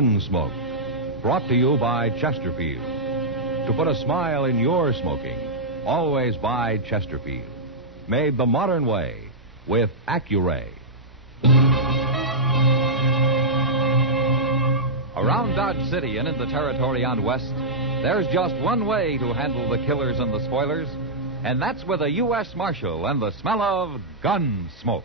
Gunsmoke, brought to you by Chesterfield. To put a smile in your smoking, always buy Chesterfield. Made the modern way with Accuray. Around Dodge City and in the territory on West, there's just one way to handle the killers and the spoilers, and that's with a U.S. Marshal and the smell of Gunsmoke.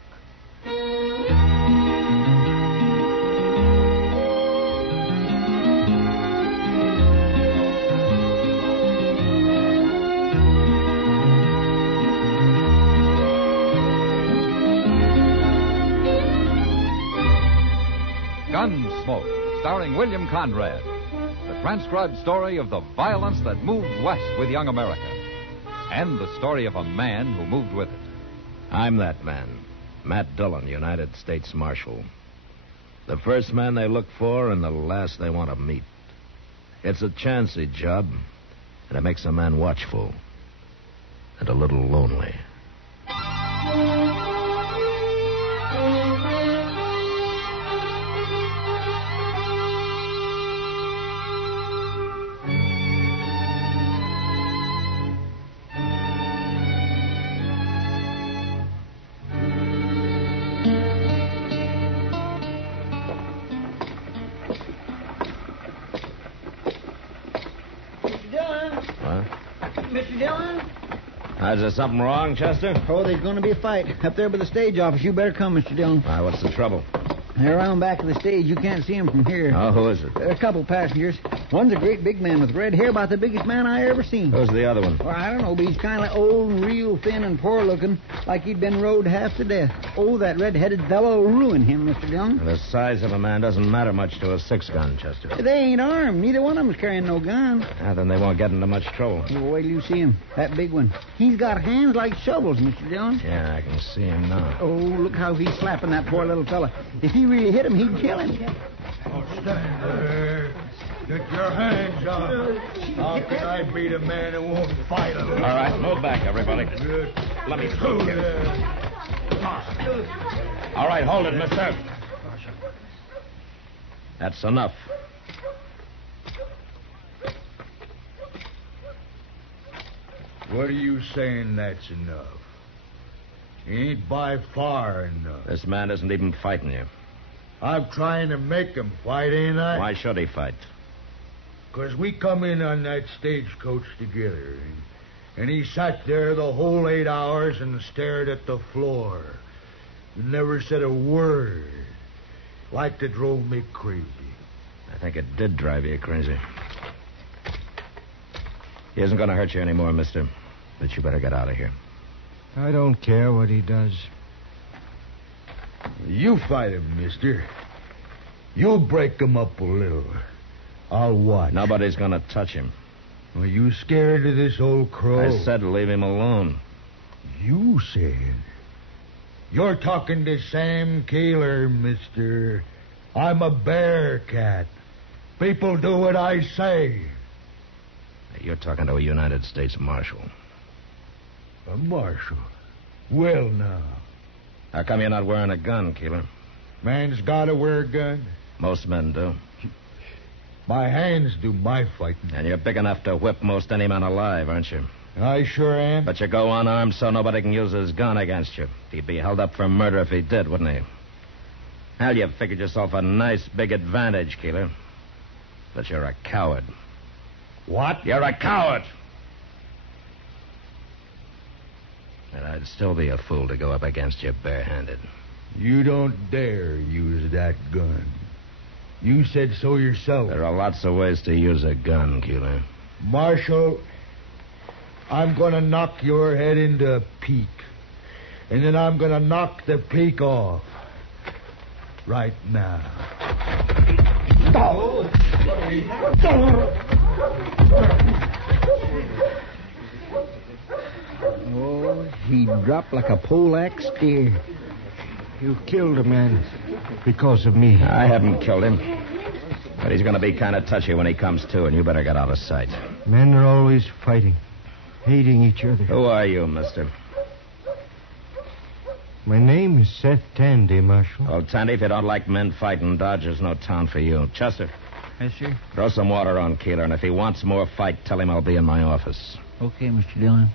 Gunsmoke, starring William Conrad. The transcribed story of the violence that moved west with young America. And the story of a man who moved with it. I'm that man, Matt Dillon, United States Marshal. The first man they look for and the last they want to meet. It's a chancy job, and it makes a man watchful and a little lonely. Mr. Dillon? Is there something wrong, Chester? Oh, there's going to be a fight up there by the stage office. You better come, Mr. Dillon. Why, what's the trouble? They're around back of the stage. You can't see them from here. Oh, who is it? A couple passengers. One's a great big man with red hair, about the biggest man I ever seen. Who's the other one? Well, I don't know, but he's kind of old and real thin and poor-looking, like he'd been rode half to death. Oh, that red-headed fellow will ruin him, Mr. Dillon. The size of a man doesn't matter much to a six-gun, Chester. They ain't armed. Neither one of them's carrying no gun. Then they won't get into much trouble. Well, wait till you see him. That big one. He's got hands like shovels, Mr. Dillon. Yeah, I can see him now. Oh, look how he's slapping that poor little fella. If he really hit him, he'd kill him. Oh, stand there. Get your hands up. How can I beat a man who won't fight? All right, move back, everybody. Good. Let me through here. All right, hold it, mister. That's enough. What are you saying that's enough? Ain't by far enough. This man isn't even fighting you. I'm trying to make him fight, ain't I? Why should he fight? 'Cause we come in on that stagecoach together, and he sat there the whole 8 hours and stared at the floor. Never said a word. Like it drove me crazy. I think it did drive you crazy. He isn't going to hurt you anymore, mister. But you better get out of here. I don't care what he does. You fight him, mister. You'll break him up a little. I'll watch. Nobody's going to touch him. Are you scared of this old crow? I said leave him alone. You said? You're talking to Sam Kaler, mister. I'm a bear cat. People do what I say. You're talking to a United States Marshal. A marshal? Well, now. How come you're not wearing a gun, Keeler? Man's got to wear a gun. Most men do. My hands do my fighting. And you're big enough to whip most any man alive, aren't you? I sure am. But you go unarmed so nobody can use his gun against you. He'd be held up for murder if he did, wouldn't he? Hell, you figured yourself a nice big advantage, Keeler. But you're a coward. What? You're a coward! And I'd still be a fool to go up against you barehanded. You don't dare use that gun. You said so yourself. There are lots of ways to use a gun, Keeler. Marshal, I'm going to knock your head into a peak. And then I'm going to knock the peak off. Right now. Oh, he dropped like a poleaxe steer. You killed a man because of me. I haven't killed him. But he's going to be kind of touchy when he comes to, and you better get out of sight. Men are always fighting, hating each other. Who are you, mister? My name is Seth Tandy, Marshal. Oh, Tandy, if you don't like men fighting, Dodge is no town for you. Chester. Yes, sir. Throw some water on Keeler, and if he wants more fight, tell him I'll be in my office. Okay, Mr. Dillon.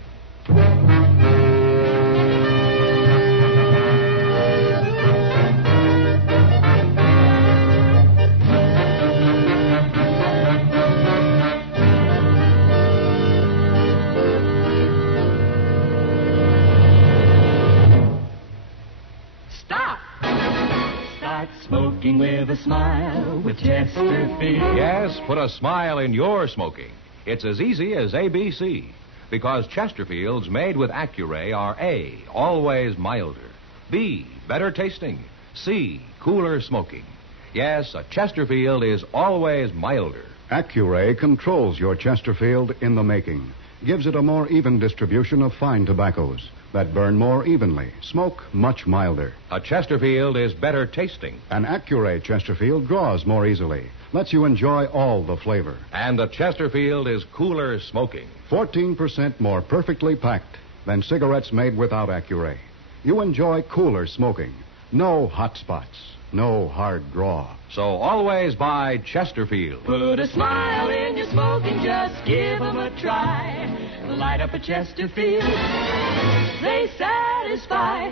Smoking with a smile with Chesterfield. Yes, put a smile in your smoking. It's as easy as ABC. Because Chesterfields made with Accuray are A, always milder. B, better tasting. C, cooler smoking. Yes, a Chesterfield is always milder. Accuray controls your Chesterfield in the making. Gives it a more even distribution of fine tobaccos that burn more evenly, smoke much milder. A Chesterfield is better tasting. An Accuray Chesterfield draws more easily, lets you enjoy all the flavor. And a Chesterfield is cooler smoking. 14% more perfectly packed than cigarettes made without Accuray. You enjoy cooler smoking. No hot spots, no hard draw. So always buy Chesterfield. Put a smile in your smoking, just give 'em a try. Light up a Chesterfield, they satisfy.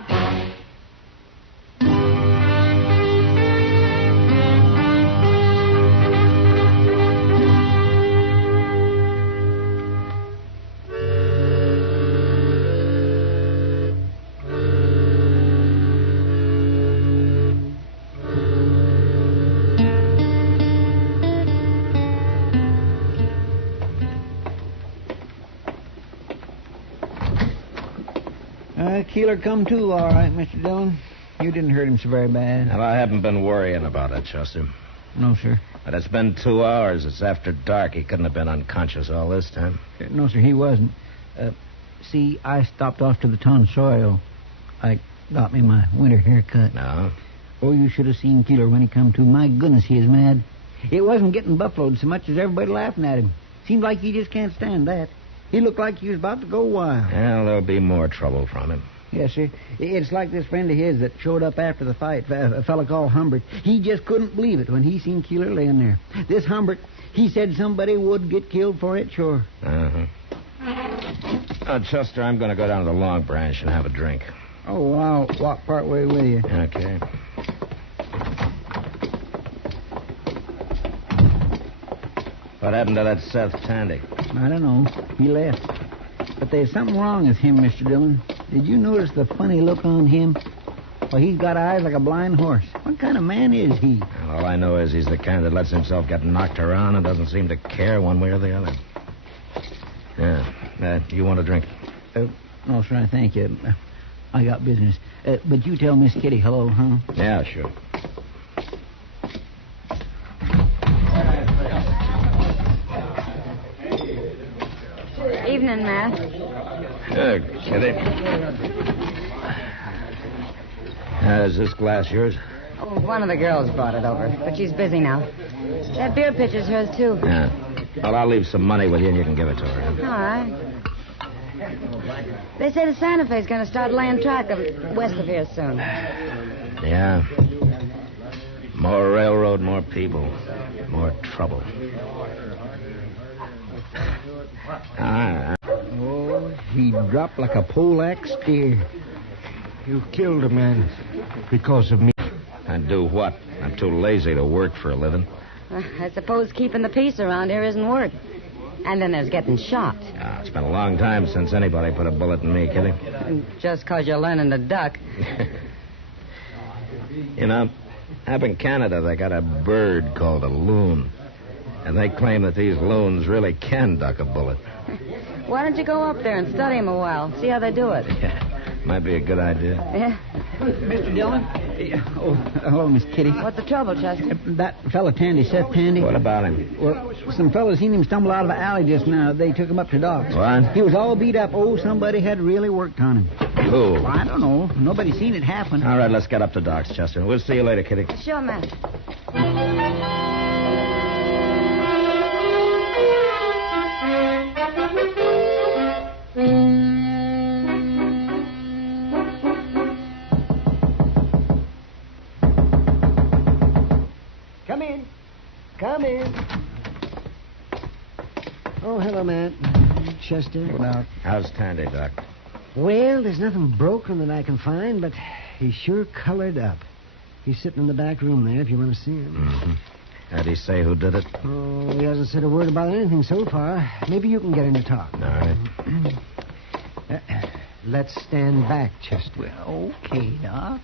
Keeler come too, all right, Mr. Dillon. You didn't hurt him so very bad. Well, I haven't been worrying about it, Chester. No, sir. But it's been 2 hours. It's after dark. He couldn't have been unconscious all this time. No, sir, he wasn't. See, I stopped off to the tonsorial. I got me my winter haircut. No? Oh, you should have seen Keeler when he come to. My goodness, he is mad. It wasn't getting buffaloed so much as everybody laughing at him. Seemed like he just can't stand that. He looked like he was about to go wild. Well, there'll be more trouble from him. Yes, sir. It's like this friend of his that showed up after the fight, a fella called Humbert. He just couldn't believe it when he seen Keeler laying there. This Humbert, he said somebody would get killed for it, sure. Uh-huh. Chester, I'm going to go down to the Long Branch and have a drink. Oh, I'll walk part way with you. Okay. What happened to that Seth Tandy? I don't know. He left. But there's something wrong with him, Mr. Dillon. Did you notice the funny look on him? Well, he's got eyes like a blind horse. What kind of man is he? Well, all I know is he's the kind that lets himself get knocked around and doesn't seem to care one way or the other. Yeah. You want a drink? No, sir, I thank you. I got business. But you tell Miss Kitty hello, huh? Yeah, sure. Evening, Matt. Kitty. Is this glass yours? Oh, one of the girls brought it over, but she's busy now. That beer pitcher's hers, too. Yeah. Well, I'll leave some money with you and you can give it to her. All right. They say the Santa Fe's going to start laying track of west of here soon. Yeah. More railroad, more people, more trouble. Oh, he dropped like a pole-axe steer. You killed a man because of me. And do what? I'm too lazy to work for a living. I suppose keeping the peace around here isn't work. And then there's getting shot. It's been a long time since anybody put a bullet in me, Kitty. Just 'cause you're learning to duck. You know, up in Canada, they got a bird called a loon. And they claim that these loons really can duck a bullet. Why don't you go up there and study them a while, see how they do it? Yeah, might be a good idea. Yeah. Mr. Dillon? Oh, hello, Miss Kitty. What's the trouble, Chester? That fella Tandy, Seth Tandy. What about him? Well, some fellas seen him stumble out of an alley just now. They took him up to Doc's. What? He was all beat up. Oh, somebody had really worked on him. Who? Well, I don't know. Nobody seen it happen. All right, let's get up to Doc's, Chester. We'll see you later, Kitty. Sure, Matt. Come in. Come in. Oh, hello, Matt. Chester. Well, how's Tandy, Doc? Well, there's nothing broken that I can find, but he's sure colored up. He's sitting in the back room there if you want to see him. Mm-hmm. How'd he say who did it? Oh, he hasn't said a word about anything so far. Maybe you can get him to talk. All right. Let's stand back, Chester. Well, okay, Doc.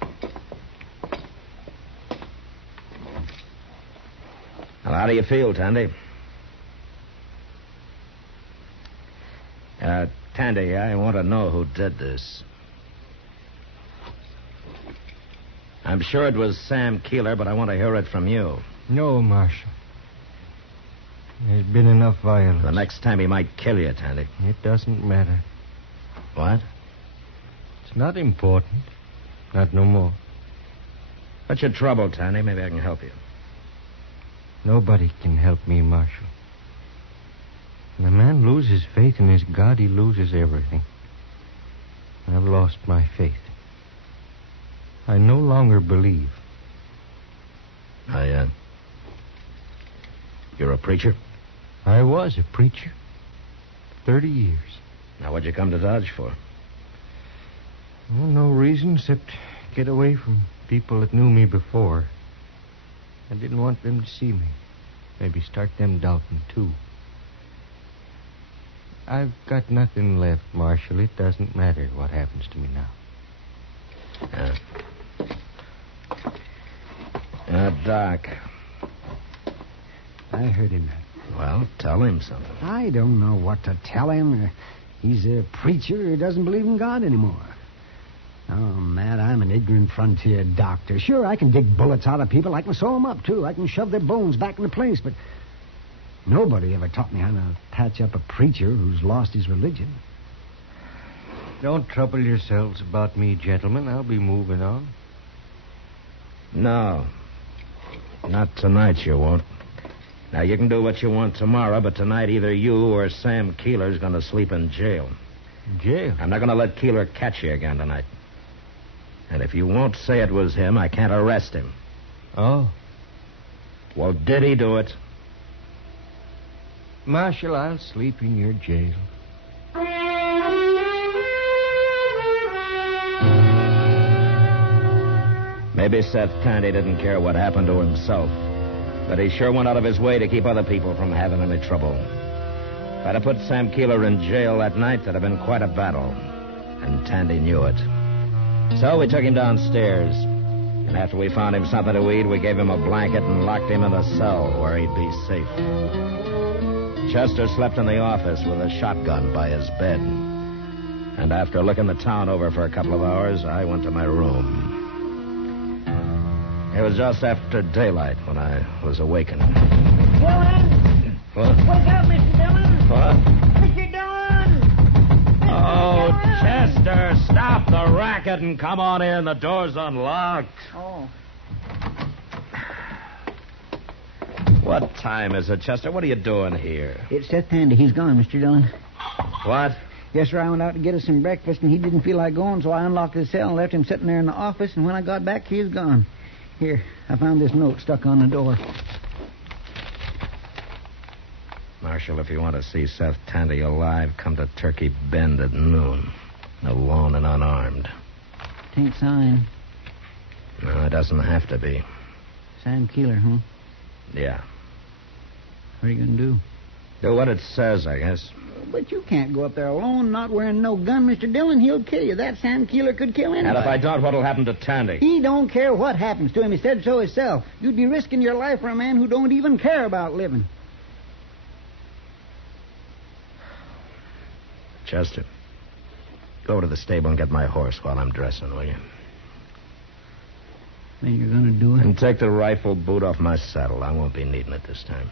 Well, how do you feel, Tandy? Tandy, I want to know who did this. I'm sure it was Sam Keeler, but I want to hear it from you. No, Marshal. There's been enough violence. The next time he might kill you, Tandy. It doesn't matter. What? It's not important. Not no more. What's your trouble, Tandy? Maybe I can help you. Nobody can help me, Marshal. When a man loses faith in his God, he loses everything. I've lost my faith. I no longer believe. You're a preacher? I was a preacher. 30 years. Now, what'd you come to Dodge for? Well, no reason except get away from people that knew me before. I didn't want them to see me. Maybe start them doubting, too. I've got nothing left, Marshal. It doesn't matter what happens to me now. Doc. I heard him. Well, tell him something. I don't know what to tell him. He's a preacher who doesn't believe in God anymore. Oh, Matt, I'm an ignorant frontier doctor. Sure, I can dig bullets out of people. I can sew them up, too. I can shove their bones back into place, but nobody ever taught me how to patch up a preacher who's lost his religion. Don't trouble yourselves about me, gentlemen. I'll be moving on. No. Not tonight, you won't. Now, you can do what you want tomorrow, but tonight either you or Sam Keeler's going to sleep in jail. Jail? I'm not going to let Keeler catch you again tonight. And if you won't say it was him, I can't arrest him. Oh? Well, did he do it? Marshal, I'll sleep in your jail. Maybe Seth Tandy didn't care what happened to himself, but he sure went out of his way to keep other people from having any trouble. If I'd have put Sam Keeler in jail that night, that'd have been quite a battle. And Tandy knew it. So we took him downstairs. And after we found him something to eat, we gave him a blanket and locked him in a cell where he'd be safe. Chester slept in the office with a shotgun by his bed. And after looking the town over for a couple of hours, I went to my room. It was just after daylight when I was awakened. Dillon! What? Wake up, Mr. Dillon! What? Mr. Dillon! Oh, Chester, stop the racket and come on in. The door's unlocked. Oh. What time is it, Chester? What are you doing here? It's Seth Tandy. He's gone, Mr. Dillon. What? Yes, sir, I went out to get us some breakfast, and he didn't feel like going, so I unlocked his cell and left him sitting there in the office, and when I got back, he was gone. Here, I found this note stuck on the door. Marshal, if you want to see Seth Tandy alive, come to Turkey Bend at noon. Alone and unarmed. Tain't signed. No, it doesn't have to be. Sam Keeler, huh? Yeah. What are you going to do? Do what it says, I guess. But you can't go up there alone, not wearing no gun, Mr. Dillon. He'll kill you. That Sam Keeler could kill anybody. And if I don't, what'll happen to Tandy? He don't care what happens to him. He said so himself. You'd be risking your life for a man who don't even care about living. Chester, go over to the stable and get my horse while I'm dressing, will you? Then you're going to do it? And take the rifle boot off my saddle. I won't be needing it this time.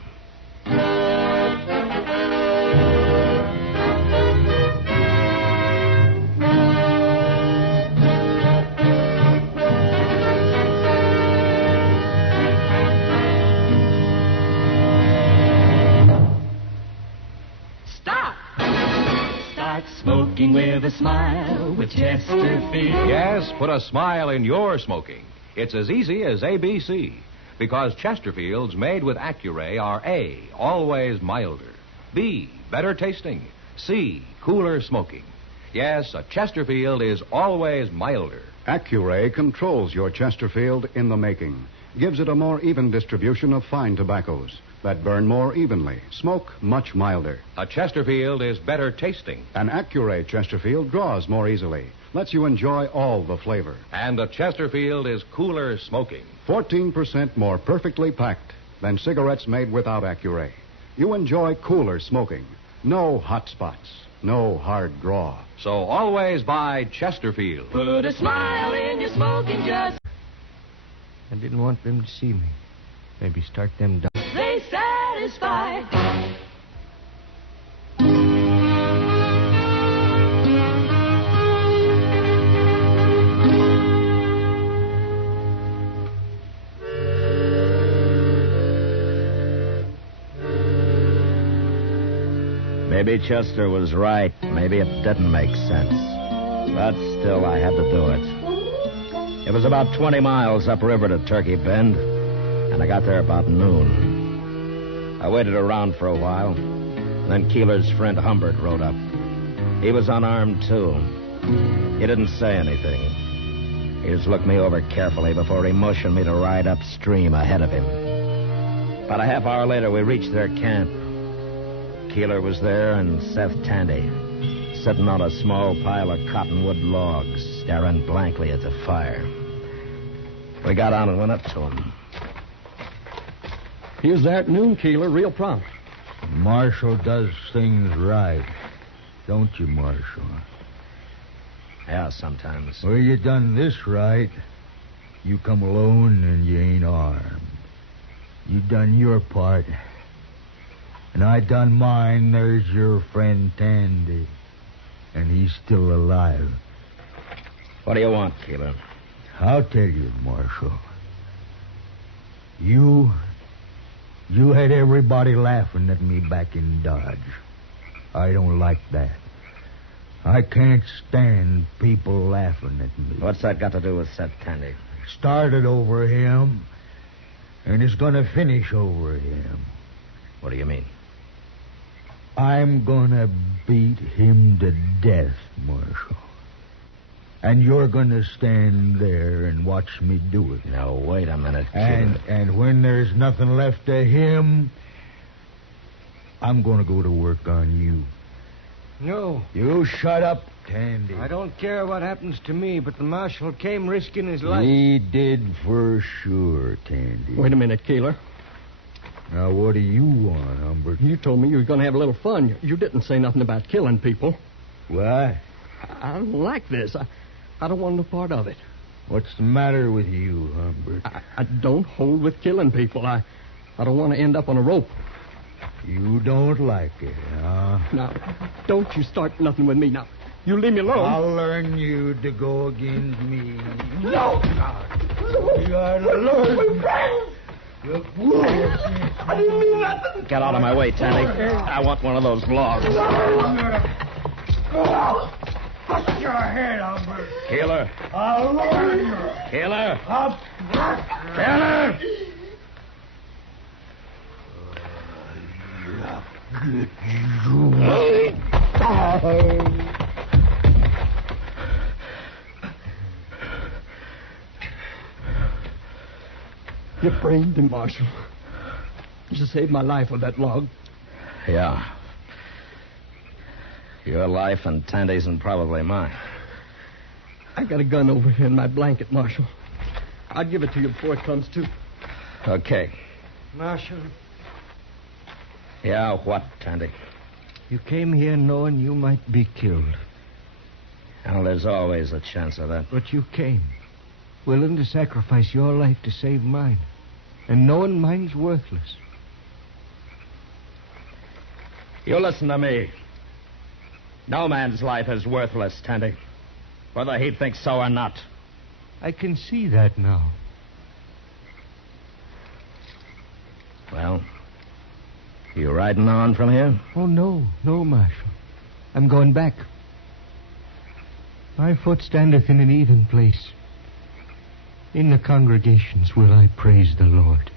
Smoking with a smile with Chesterfield. Yes, put a smile in your smoking. It's as easy as ABC. Because Chesterfields made with Accuray are A, always milder. B, better tasting. C, cooler smoking. Yes, a Chesterfield is always milder. Accuray controls your Chesterfield in the making. Gives it a more even distribution of fine tobaccos that burn more evenly, smoke much milder. A Chesterfield is better tasting. An Accuray Chesterfield draws more easily, lets you enjoy all the flavor. And a Chesterfield is cooler smoking. 14% more perfectly packed than cigarettes made without Accuray. You enjoy cooler smoking. No hot spots. No hard draw. So always buy Chesterfield. Put a smile in your smoking, just I didn't want them to see me. Maybe start them down. they satisfy. Maybe Chester was right. Maybe it didn't make sense. But still, I had to do it. It was about 20 miles upriver to Turkey Bend, and I got there about noon. I waited around for a while. Then Keeler's friend Humbert rode up. He was unarmed, too. He didn't say anything. He just looked me over carefully before he motioned me to ride upstream ahead of him. About a half hour later, we reached their camp. Keeler was there and Seth Tandy, sitting on a small pile of cottonwood logs, staring blankly at the fire. We got on and went up to him. He was there at noon, Keeler, real prompt. Marshal does things right. Don't you, Marshal? Yeah, sometimes. Well, you done this right. You come alone and you ain't armed. You done your part. And I done mine. There's your friend Tandy. And he's still alive. What do you want, Keeler? I'll tell you, Marshal. You had everybody laughing at me back in Dodge. I don't like that. I can't stand people laughing at me. What's that got to do with Seth Tandy? Started over him, and it's going to finish over him. What do you mean? I'm going to beat him to death, Marshal. And you're going to stand there and watch me do it. Now, wait a minute, Keeler. And when there's nothing left of him, I'm going to go to work on you. No. You shut up, Tandy. I don't care what happens to me, but the marshal came risking his life. He did for sure, Tandy. Wait a minute, Keeler. Now, what do you want, Humbert? You told me you were going to have a little fun. You didn't say nothing about killing people. What? I don't like this. I don't want no part of it. What's the matter with you, Humbert? I don't hold with killing people. I don't want to end up on a rope. You don't like it, huh? Now, don't you start nothing with me. Now, you leave me alone. I'll learn you to go against me. No! You gotta learn. You fool. I didn't mean nothing. Get out of my way, Tandy. I want one of those logs. Bust your head, Humbert. Keeler. I'll learn you. Keeler. Up. Keeler! You brained him, Marshal. You saved my life with that log. Yeah. Your life and Tandy's and probably mine. I got a gun over here in my blanket, Marshal. I'll give it to you before it comes to. Okay. Marshal, Yeah, what, Tandy? you came here knowing you might be killed. Well, there's always a chance of that. But you came, willing to sacrifice your life to save mine, and knowing mine's worthless. You listen to me. No man's life is worthless, Tandy. Whether he thinks so or not. I can see that now. Well, you riding on from here? Oh, no, Marshal. I'm going back. My foot standeth in an even place. In the congregations will I praise the Lord.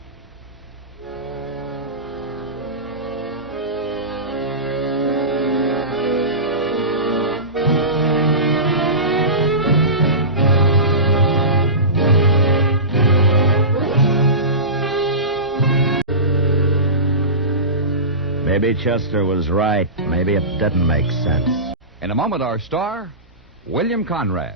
Maybe Chester was right. Maybe it didn't make sense. In a moment, our star, William Conrad.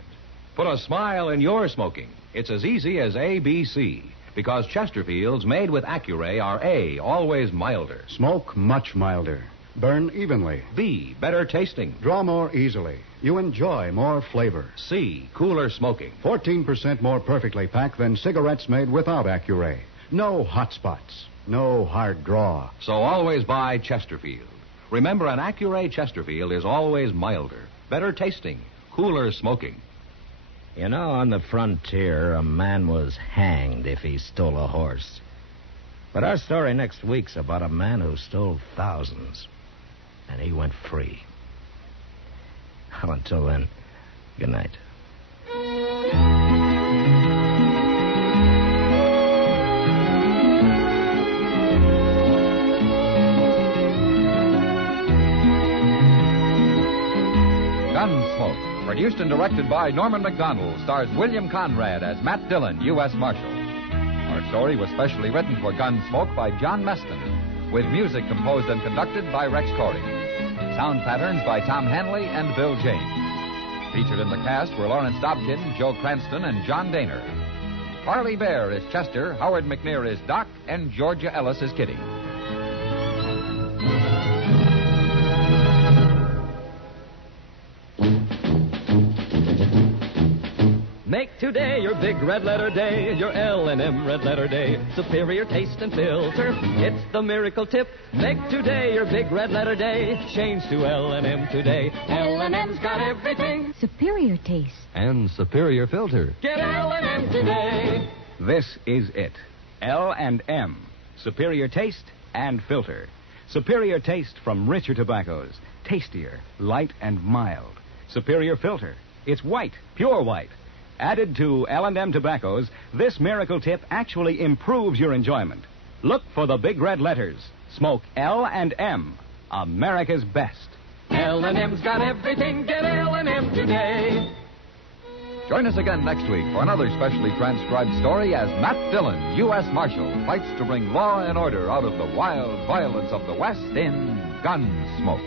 Put a smile in your smoking. It's as easy as ABC. Because Chesterfields made with Accuray are A, always milder. Smoke much milder. Burn evenly. B, better tasting. Draw more easily. You enjoy more flavor. C, cooler smoking. 14% more perfectly packed than cigarettes made without Accuray. No hot spots. No hard draw. So always buy Chesterfield. Remember, an Accuray Chesterfield is always milder, better tasting, cooler smoking. You know, on the frontier, a man was hanged if he stole a horse. But our story next week's about a man who stole thousands. And he went free. Well, until then, good night. Gunsmoke, produced and directed by Norman MacDonnell, stars William Conrad as Matt Dillon, U.S. Marshal. Our story was specially written for Gunsmoke by John Meston, with music composed and conducted by Rex Corey. Sound patterns by Tom Hanley and Bill James. Featured in the cast were Lawrence Dobkin, Joe Cranston, and John Daner. Parley Baer is Chester, Howard McNear is Doc, and Georgia Ellis is Kitty. Make today your big red letter day, your L&M red letter day. Superior taste and filter, it's the miracle tip. Make today your big red letter day. Change to L&M today. L&M's got everything. Superior taste. And superior filter. Get L&M today. This is it. L&M. Superior taste and filter. Superior taste from richer tobaccos. Tastier, light and mild. Superior filter. It's white, pure white. Added to L&M tobaccos, this miracle tip actually improves your enjoyment. Look for the big red letters. Smoke L&M, America's best. L&M's got everything. Get L&M today. Join us again next week for another specially transcribed story as Matt Dillon, U.S. Marshal, fights to bring law and order out of the wild violence of the West in Gunsmoke.